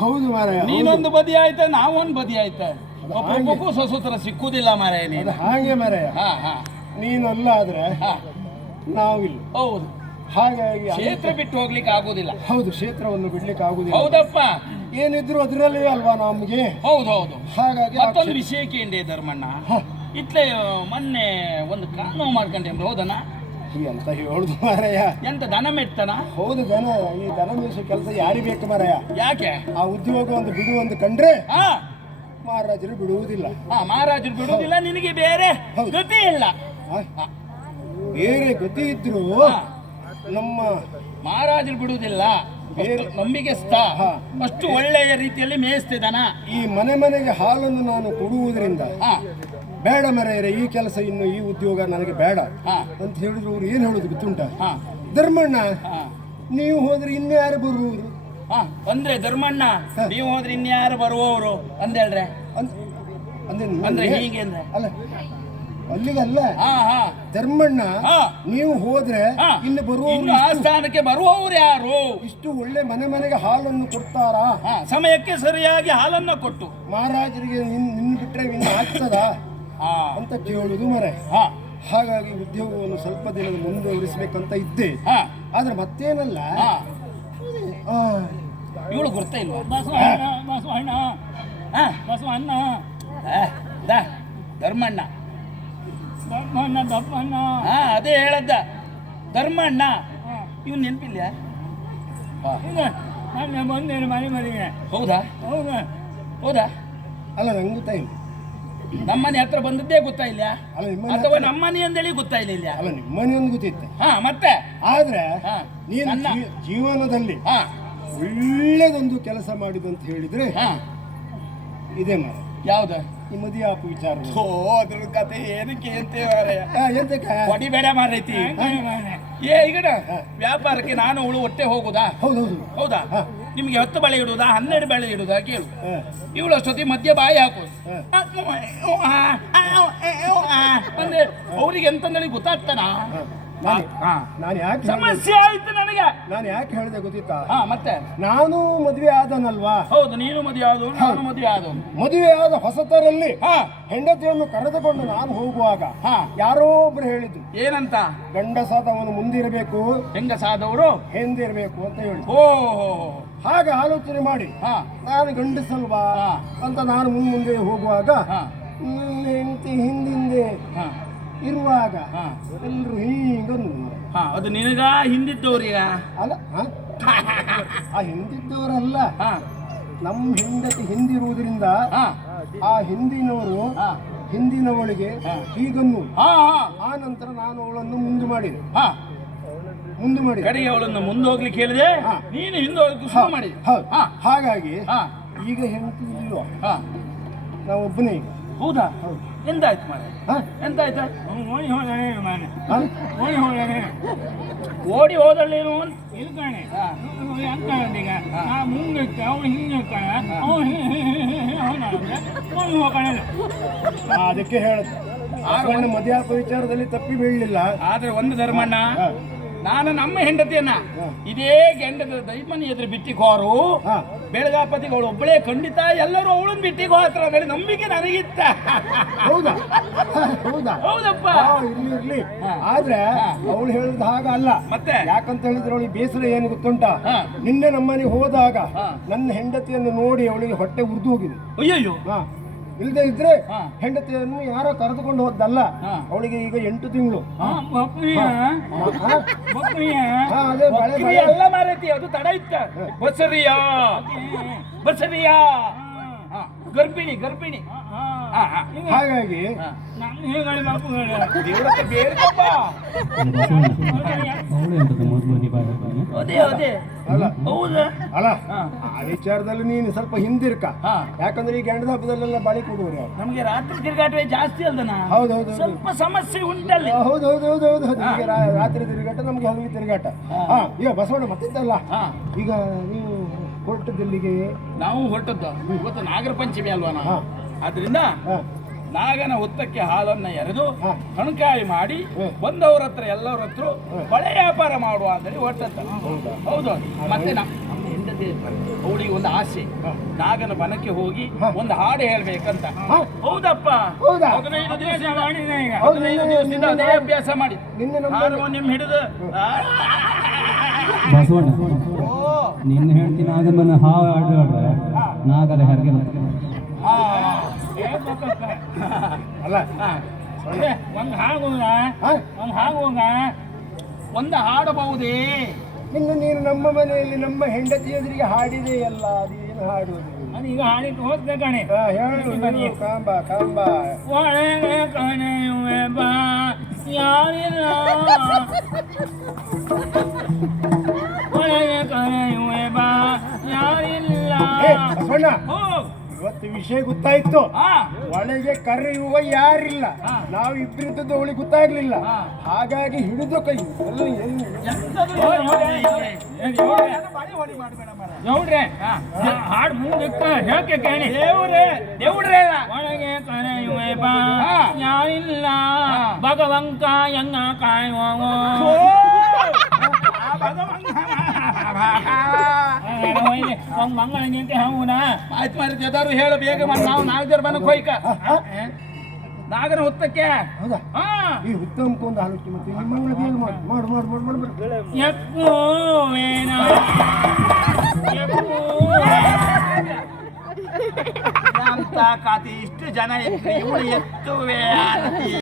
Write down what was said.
ಹೌದು ಮಾರಾಯ, ನೀನೊಂದು ಬದಿ ಆಯ್ತಾ ನಾವೊಂದು ಬದಿ ಆಯ್ತಾ, ಒಬ್ಬೊಬ್ಬಕ್ಕೂ ಸ್ವಸೂತ್ರ ಸಿಕ್ಕುದಿಲ್ಲ ಮಾರಾಯ. ನೀನು ಹಾಗೆ ಮಾರಾಯ, ನೀನಲ್ಲ ಆದ್ರೆ ನಾವಿಲ್ಲ. ಹೌದು, ಹಾಗಾಗಿ ಕ್ಷೇತ್ರ ಬಿಟ್ಟು ಹೋಗ್ಲಿಕ್ಕೆ ಆಗುದಿಲ್ಲ. ಹೌದು, ಕ್ಷೇತ್ರವನ್ನು ಬಿಡ್ಲಿಕ್ಕೆ ಆಗುದಿಲ್ಲ. ಹೌದಪ್ಪ, ಏನಿದ್ರು ಅದರಲ್ಲೇ ಅಲ್ವಾ ನಮ್ಗೆ. ಹೌದೌದು. ಹಾಗಾಗಿ ಮತ್ತೊಂದು ವಿಷಯ ಕೇಂದ್ರ ಧರ್ಮಣ್ಣ, ಇತ್ಲೇ ಮೊನ್ನೆ ಒಂದು ಕಾನೂನು ಮಾಡ್ಕೊಂಡೆ ಹೌದನ ಅಂತ ಹೇಳುದು ಮಾರಾಯ. ಎಂತ ದನ ಮೆಟ್ಟನ? ಹೌದು, ದನ ಈ ದನ ಮೇಯಿಸೋ ಕೆಲಸ ಯಾರಿಗೆ ಬೇಕು ಮಾರಾಯ. ಯಾಕೆ ಆ ಉದ್ಯೋಗ ಒಂದು ಬಿಡುವಂತ ಕಂಡ್ರೆ ಮಹಾರಾಜರು ಬಿಡುವುದಿಲ್ಲ. ಮಹಾರಾಜರು ಬಿಡುವುದಿಲ್ಲ, ನಿನಗೆ ಬೇರೆ ಗತಿ ಇಲ್ಲ. ಬೇರೆ ಗತಿ ಇದ್ರು ನಮ್ಮ ಮಹಾರಾಜರು ಬಿಡುವುದಿಲ್ಲ. ನಂಬಿಕೆಸ್ಥ, ಅಷ್ಟು ಒಳ್ಳೆಯ ರೀತಿಯಲ್ಲಿ ಮೇಯಿಸ್ತಿದ್ದಾನ. ಈ ಮನೆ ಮನೆಗೆ ಹಾಲನ್ನು ನಾನು ಕೊಡುವುದರಿಂದ ಬೇಡ ಮರೆಯರೆ, ಈ ಕೆಲಸ ಇನ್ನು ಈ ಉದ್ಯೋಗ ನನಗೆ ಬೇಡ ಅಂತ ಹೇಳಿದ್ರು. ಅವ್ರು ಏನ್ ಹೇಳುದು ಗೊತ್ತುಂಟ? ಧರ್ಮಣ್ಣ, ನೀವು ಹೋದ್ರೆ ಇನ್ಯಾರು ಬರುವುದು? ಅಂದ್ರೆ ಧರ್ಮಣ್ಣ, ನೀವು ಹೋದ್ರೆ ಇನ್ಯಾರು ಬರುವವರು ಅಂದೇಳ್ರೆ ಅಂದ್ರೆ ಹೀಗೆ ಅಂದ್ರೆ ಅಲ್ಲ, ಅಲ್ಲಿಗಲ್ಲ. ಧರ್ಮಣ್ಣ, ನೀವು ಹೋದ್ರೆ ಇನ್ನು ಬರುವವರು, ಆ ಸ್ಥಾನಕ್ಕೆ ಬರುವವರು ಯಾರು? ಇಷ್ಟು ಒಳ್ಳೆ ಮನೆ ಮನೆಗೆ ಹಾಲನ್ನು ಕೊಡ್ತಾರಾ? ಸಮಯಕ್ಕೆ ಸರಿಯಾಗಿ ಹಾಲನ್ನ ಕೊಟ್ಟು ಮಹಾರಾಜರಿಗೆ ನಿನ್ನ ಬಿಟ್ರೆ ಇನ್ನು ಆಗ್ತದ ಅಂತ ಕೇಳುದು ಮರೆ. ಹಾಗಾಗಿ ಉದ್ಯೋಗವನ್ನು ಸ್ವಲ್ಪ ದಿನದ ಮುಂದುವರಿಸಬೇಕಂತ ಇದ್ದೆ. ಆದ್ರೆ ಮತ್ತೇನಲ್ಲ, ಇವಳು ಗೊತ್ತಾ ಇಲ್ವಾ? ಬಸವಣ್ಣ ಧರ್ಮಣ್ಣ, ಅದೇ ಹೇಳದ್ದ ಧರ್ಮಣ್ಣ. ಇವನ್ ನೆನಪಿಲ್ಲ? ಹೌದಾ? ಹೌದಾ? ಅಲ್ಲ, ನಂಗೆ ಗೊತ್ತಾಯಿಲ್ಲ. ನಮ್ಮನೆ ಹತ್ರ ಬಂದದ್ದೇ ಗೊತ್ತಾಯಿಲ್ಲ, ಅಥವಾ ನಮ್ಮನೆ ಅಂದೇಳಿ ಗೊತ್ತಾಯಿಲ್ಲ? ಅಲ್ಲ, ನಿಮ್ಮನೆ ಒಂದು ಗೊತ್ತಿತ್ತು. ಮತ್ತೆ ಆದ್ರೆ ನೀನು ಜೀವನದಲ್ಲಿ ಒಳ್ಳೆದೊಂದು ಕೆಲಸ ಮಾಡಿದಂತ ಹೇಳಿದ್ರೆ ಇದೇ ಮಾರ. ಯಾವ್ದು? ಈ ಮದುವೆ ಆಪು ವಿಚಾರ. ಅದ್ರ ಕತೆ ಏನಕ್ಕೆ ಹೊಡಿಬೇಡ ಮಾರೈತಿ. ಈಗ ವ್ಯಾಪಾರಕ್ಕೆ ನಾನು ಅವಳು ಒಟ್ಟೆ ಹೋಗುದಾ? ಹೌದೌದು. ಹೌದಾ? ನಿಮ್ಗೆ 10 ಬಳೆ ಇಡುದಾ 12 ಬಳೆ ಇಡುದಾ ಕೇಳು. ಇವಳು ಅಷ್ಟೊತ್ತಿ ಮಧ್ಯೆ ಬಾಯಿ ಹಾಕೋದು ಅಂದ್ರೆ ಅವ್ರಿಗೆ ಎಂತಂದೇಳಿ ಗೊತ್ತಾಗ್ತಾನ? ನಾನು ಯಾಕೆ ಸಮಸ್ಯೆ ಆಯ್ತು ನನಗೆ. ನಾನು ಯಾಕೆ ಹೇಳಿದೆ ಗೊತ್ತಿತ್ತಾ? ಮತ್ತೆ ನಾನು ಮದುವೆ ಆದನಲ್ವಾ? ಹೌದು, ನೀನು ಮದುವೆ ಆದವು, ನಾನು ಮದುವೆ ಆದವನು. ಮದುವೆ ಆದ ಹೊಸತರಲ್ಲಿ ಹೆಂಡತಿಯನ್ನು ಕರೆದುಕೊಂಡು ನಾನು ಹೋಗುವಾಗ ಯಾರೋ ಒಬ್ರು ಹೇಳಿದ್ದು ಏನಂತ? ಗಂಡಸಾದವನು ಮುಂದಿರಬೇಕು, ಹೆಂಗಸಾದವರು ಹಿಂದಿರಬೇಕು ಅಂತ ಹೇಳಿ. ಓಹೋ, ಹಾಗೆ ಆಲೋಚನೆ ಮಾಡಿ ನಾನು ಗಂಡಸಲ್ವಾ ಅಂತ ನಾನು ಮುಂದೆ ಹೋಗುವಾಗ ಹೆಂಡತಿ ಹಿಂದಿಂದೆ ಇರುವಾಗ ಎಲ್ರು ಹೀಗೊಂದು. ಅದು ನಿನಗ ಹಿಂದಿದ್ದವ್ರೀಗ ಅಲ್ಲ, ಆ ಹಿಂದಿದ್ದವರಲ್ಲ, ನಮ್ಮ ಹೆಂಡತಿ ಹಿಂದಿರುವುದರಿಂದ ಆ ಹಿಂದಿನವರು ಹಿಂದಿನವಳಿಗೆ ಹೀಗನ್ನು. ಆ ನಂತರ ನಾನು ಅವಳನ್ನು ಮುಂದೆ ಮಾಡಿದೆ. ಕಡೆಗೆ ಅವಳನ್ನು ಮುಂದೆ ಹೋಗ್ಲಿಕ್ಕೆ ಹೇಳಿದೆ, ನೀನು ಹಿಂದೆ ಹೋಗ್ಲಿಕ್ಕೆ ಶುರು ಮಾಡಿದೆ. ಹಾಗಾಗಿ ಈಗ ಹೆಂಡತಿ ಇಲ್ವಾ, ನಾವು ಒಬ್ಬನೇ ಈಗ. ಹೌದಾ? ಎಂತಾಯ್ತು ಮಾರೆ? ಎಂತಾಯ್ತು? ಓಡಿ ಹೋದಲ್ಲೇನು ಇಲ್ಕಾಣೆ ಮುಂದಕ್ಕೆ ಅವನು ಹಿಂಗೆ ಅದಕ್ಕೆ ಹೇಳುದು ಮದುವೆ ವಿಚಾರದಲ್ಲಿ ತಪ್ಪಿ ಬೀಳಲಿಲ್ಲ. ಆದ್ರೆ ಒಂದು ಧರ್ಮಣ್ಣ, ನಾನು ನಮ್ಮ ಹೆಂಡತಿಯನ್ನ ಇದೇ ಗಂಡದ ದೈಮನಿ ಎದುರು ಬಿಟ್ಟಿಗೆ ಹೋರು ಬೆಳಗಾಪತಿಗೆ ಅವಳು ಒಬ್ಬಳೇ ಖಂಡಿತ ಎಲ್ಲರೂ ಅವಳನ್ನ ಬಿಟ್ಟಿಗೆ ಹೋತ್ರ ಹೇಳಿ ನಂಬಿಕೆ ನನಗಿತ್ತ. ಹೌದಾ? ಹೌದಪ್ಪ, ಇರ್ಲಿ. ಆದ್ರೆ ಅವಳು ಹೇಳಿದ ಹಾಗ ಅಲ್ಲ. ಮತ್ತೆ ಯಾಕಂತ ಹೇಳಿದ್ರೆ ಅವಳಿಗೆ ಬೇಸರ ಏನು ಗೊತ್ತುಂಟ? ನಿನ್ನೆ ನಮ್ಮನೆಗೆ ಹೋದಾಗ ನನ್ನ ಹೆಂಡತಿಯನ್ನು ನೋಡಿ ಅವಳಿಗೆ ಹೊಟ್ಟೆ ಉರಿದು ಹೋಗಿದೆ. ಅಯ್ಯಯ್ಯೋ, ಇಲ್ಲದೆ ಇದ್ರೆ ಹೆಂಡತಿಯನ್ನು ಯಾರೋ ಕರೆದುಕೊಂಡು ಹೋದ್ದಲ್ಲ. ಅವಳಿಗೆ ಈಗ 8 ತಿಂಗಳು. ಎಲ್ಲ ಮಾರೈತಿ, ಅದು ತಡ ಇತ್ತ. ಬಸರಿಯಾ ಗರ್ಭಿಣಿ. ಹಾಗಾಗಿ ಬೇರೆ ಅದೇ ಅದೇ ಅಲ್ಲ ಹೌದಾ ಅಲ್ಲ ಹಾ. ಆ ವಿಚಾರದಲ್ಲಿ ನೀನು ಸ್ವಲ್ಪ ಹಿಂದಿರ್ಕ. ಹಾ. ಯಾಕಂದ್ರೆ ಈ ಗಂಡದ ಹಬ್ಬದಲ್ಲೆಲ್ಲ ಬಳಿ ಕೊಡುವರು ಅವ್ರು. ನಮ್ಗೆ ರಾತ್ರಿ ತಿರುಗಾಟವೇ ಜಾಸ್ತಿ ಅಲ್ದನ ಹೌದು ಹೌದು ಹೌದು ಸ್ವಲ್ಪ ಸಮಸ್ಯೆ ಉಂಟಲ್ಲಿ ಹೌದು ಹೌದು ಹೌದು ಹೌದು ಹೌದು ಈಗ ರಾತ್ರಿ ತಿರುಗಾಟ ನಮ್ಗೆ ಹಗಲು ತಿರುಗಾಟ. ಹಾ ಈಗ ಬಸವಣ್ಣ ಮತ್ತಿದ್ದಲ್ಲ ಹಾ. ಈಗ ನೀವು ಹೊರಟದಿಲ್ಲಿಗೆ ನಾವು ಹೊರಟದ್ದು ಇವತ್ತು ನಾಗರ ಪಂಚಮಿ ಅಲ್ವಾ ನಾವು ಹಾ. ಆದ್ರಿಂದ ಹಾ ನಾಗನ ಹುತ್ತಕ್ಕೆ ಹಾಲನ್ನ ಎರೆದು ಹಾ. ಕಣಕಾಯಿ ಮಾಡಿ ಹ್ಮ್. ಬಂದವರ ಹತ್ರ ಎಲ್ಲರ ಹತ್ರ ಬಳೆ ವ್ಯಾಪಾರ ಮಾಡುವ ಅಂತೇಳಿ ಹೊರಟದ್ದು ಹೌದಾ? ಹೌದು ಮತ್ತೆ ನಮ್ಮ ಹೆಂಡತಿ ಅವಳಿಗೆ ಒಂದು ಆಸೆ ಹಾ. ನಾಗನ ಬನಕ್ಕೆ ಹೋಗಿ ಹಾ. ಒಂದು ಹಾಡು ಹೇಳ್ಬೇಕಂತ ಹಾ. ಹೌದಪ್ಪ ಹೌದಾ? 15 ದಿವಸ ಮಾಡಿದೆ ಈಗ. ಹೌದು, 15 ದಿವಸದಿಂದ ಅದೇ ಅಭ್ಯಾಸ ಮಾಡಿ ನಿನ್ನೆ ನಮ್ಮ ಹಾರ್ಮೋನಿಯಂ ಹಿಡಿದು ಬಸವಣ್ಣ ಓ ನಿನ್ನ ಹೇಳ್ತೀನಿ ನಾಗಮ್ಮನ ಹಾಡು ನಾಗರ ಹೆರಿಗೆ ಹಾ. ಅಲ್ಲ ಒಂದು ಹಾಗುಂಗ ಹಾ? ಒಂದು ಹಾಗುಂಗ ಒಂದು ಹಾಡಬಹುದೇ ನಿನ್ನೆ ನೀನು ನಮ್ಮ ಮನೆಯಲ್ಲಿ ನಮ್ಮ ಹೆಂಡತಿ ಎದುರಿಗೆ ಹಾಡಿದೆ ಅಲ್ಲ ಅದೇನು ಹಾಡುವುದು ಈಗ ಹಾಡಿಟ್ಟು ಹೋಗ್ತೇ ಕಣೆ ಹಾ, ಹೇಳು ಕಾಂಬ ಕಾಂಬ ಒಳಗೆ ಕಣೆಯುವೆ ಬಾ ಯಾರಿಲ್ಲ ಒಳಗೆ ಕಣೆಯುವೆ ಬಾ ಯಾರಿಲ್ಲ ಏ, ಬಸವಣ್ಣ ಓ, ಇವತ್ತು ವಿಷಯ ಗೊತ್ತಾಯ್ತು. ಆ, ಒಳಗೆ ಕರೆಯುವ ಯಾರಿಲ್ಲ. ಹಾ. ನಾವು ಇಬ್ಬರಿದ್ದದ್ದು ಅವಳಿಗೆ ಗೊತ್ತಾಗ್ಲಿಲ್ಲ. ಹಾ. ಹಾಗಾಗಿ ಹಿಡಿದು ಕೈ ಎಲ್ಲ ಏನು ಎಂತದು ನೋಡ್ರೆ ಹಾಡು ಮುಂದಕ್ಕೆ ಹೇಳಕ್ಕೆ ಕೇಳಿ ದೇವ್ರೆ ದೇವ್ರೆ ಒಳಗೆ ಕರೆಯುವೆ ಬಾ ಯಾರಿಲ್ಲ ಭಗವಂತ ಎಂಗ ಕಾಯುವ ಮಂಗಳಂತೆ ಹೌನಾ ಆಯ್ತು ಮಾರಿ ಎದಾರು ಹೇಳ ಬೇಗ ನಾವು ನಾಲ್ಕು ಬನಕ್ಕೆ ಹೋಯ್ಕ ನಾಗನ ಹೊತ್ತಕ್ಕೆ ಹೌದಾ? ಹಾ ಈ ಉತ್ತಮಕ್ಕೆ ಒಂದು ಆಲೋಚನೆ ಮತ್ತೆ ನಿಮ್ಮ ಮಗಳು ಬೇಗ ಮಾಡು ಮಾಡು ಮಾಡು ಮಾಡು ಮಾಡು ಮಾಡು. ಎಪ್ಪುವೇನ ಅಂತ ಕಾತಿ ಇಷ್ಟು ಜನ ಇಟ್ಟು ಇವಳು ಎತ್ತುವೆ